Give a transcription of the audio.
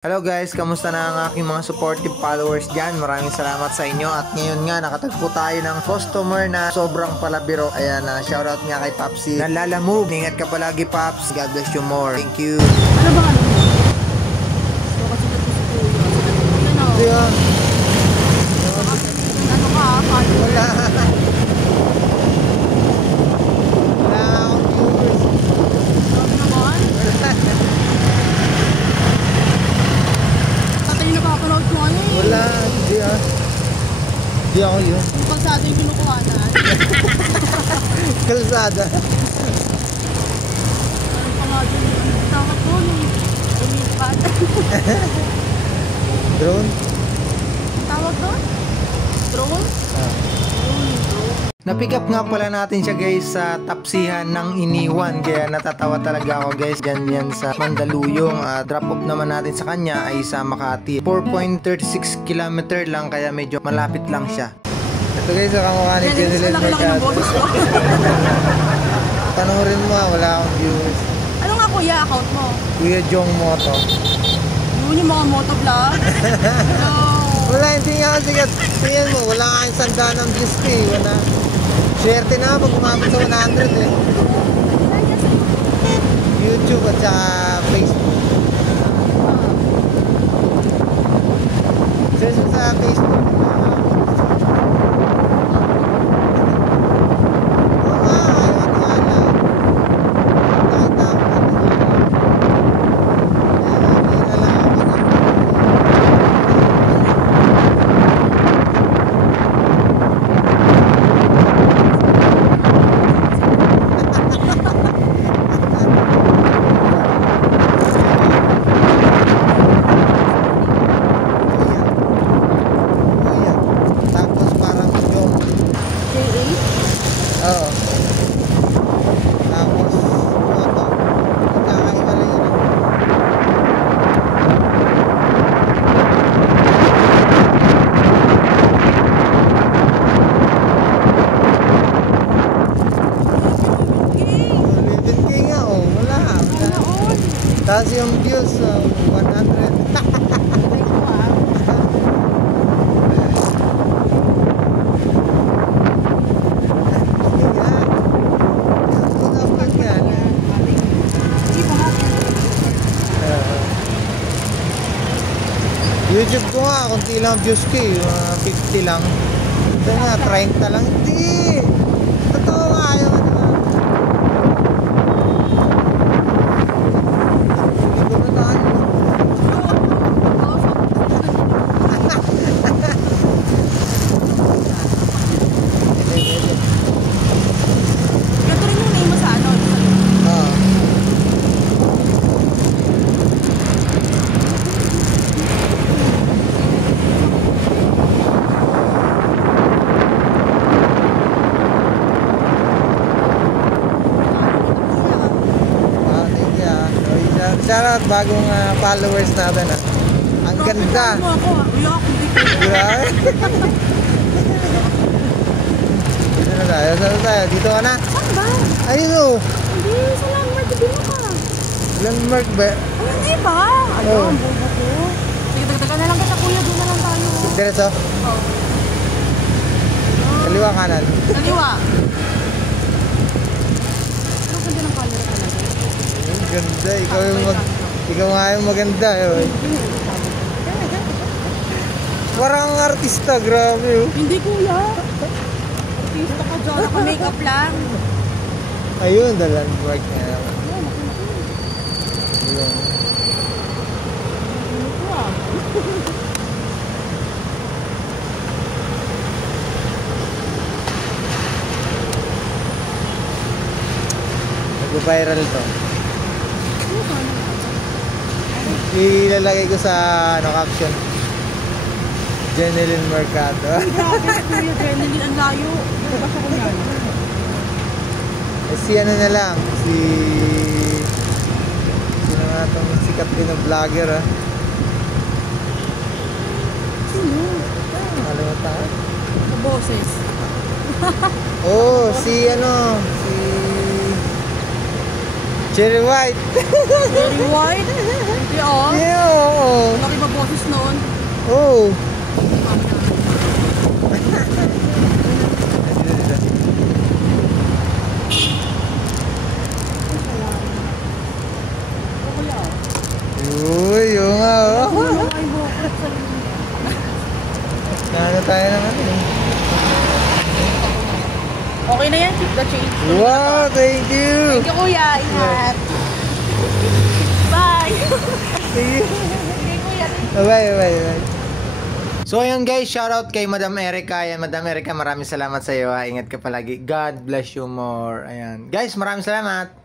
Hello guys, kamusta na ang aking mga supportive followers dyan? Maraming salamat sa inyo. At ngayon nga, nakatagpo tayo ng customer na sobrang palabiro. Ayan, shoutout nga kay Popsi. Nalalamove. Ingat ka palagi, Pops. God bless you more. Thank you. Ano ba ano? Ito yun. Ano ka? Wala. Wala akong viewers. Ano naman? Patayin na papanood ko ano eh. Wala. Hindi ah. Hindi ako yun. Yung kalsado yung kinukuha na. Kalsada. Ano pa nga dun? Tawag ko nung umipad. Drone? Tawag doon? Drone? Na-pick up nga pala natin siya guys sa tapsihan ng Iniwan, kaya natatawa talaga ako guys dyan yan sa Mandaluyong. Drop off naman natin sa kanya ay sa Makati, 4.36 km lang, kaya medyo malapit lang siya. Ito guys ang kamukha ni Jeneline Mercado. Panoorin mo wala akong views. Ano nga kuya account mo? Kuya Jong Moto. Yun yung mga motovlog? No. Wala, hindi nga kasi tingnan mo, wala nga yung sandaan ng views ko eh. Wala. Swerte na pag umabot sa 100 eh. YouTube at saka Facebook. Search mo sa Facebook. Oo. Tapos, moto. Magkakaiba lang yun. Living King nga, oh. Wala. Tapos yung views, 100. YouTube ko nga, kunti lang views ko eh, 50 lang. Ito nga, 30 lang. Hindi! Totoo nga, ayaw ka naman. Libo na tayo. Ganito rin yung name mo sa ano? Oo. Shoutout bagong followers natin ah. Ang ganda. Ano ako? Uyak, hindi ko. Diba? Dito na tayo. Saan tayo? Dito ka na? Saan ba? Ayun o. Hindi, sa landmark. Dito ka. Landmark ba? Oh, hindi ba? Ano, Oo. ang bobo ko. Sige, dagdagan na lang kita kuya. Doon na lang tayo. Diretso? Oo. Kaliwa kanan. Kaliwa. Pero ganda ng camera talaga. Ang ganda. Ikaw nga yung maganda. Eh. Parang artista. Grabe oh. Hindi kuya. Artista ka dyan. Naka-makeup lang. Ayun, the landmark na. Ayun. Nag-viral to. Ilalagay ko sa caption. Jeneline Mercado. Grabe, kuya Jeneline. Ang layo. Basta ko yan. Si ano na lang, sino nga itong sikat din na vlogger ah. Sino? Nakalimutan ka? Sa boses. Oh, si Cherry white. Yeah, oh. Yeah, oo. Laki ba boses noon? Oh. Uy, yung nga, oh. Ano tayo naman eh. Okay na yan, keep the change. Wow, thank you. Thank you, kuya. Ingat. Bye. Sige. Sige, kuya. Bye, bye, bye. So ayun guys, shoutout kay Madam Erica. Ayan, Madam Erica, maraming salamat sa iyo. Ingat ka palagi. God bless you more. Ayan. Guys, maraming salamat.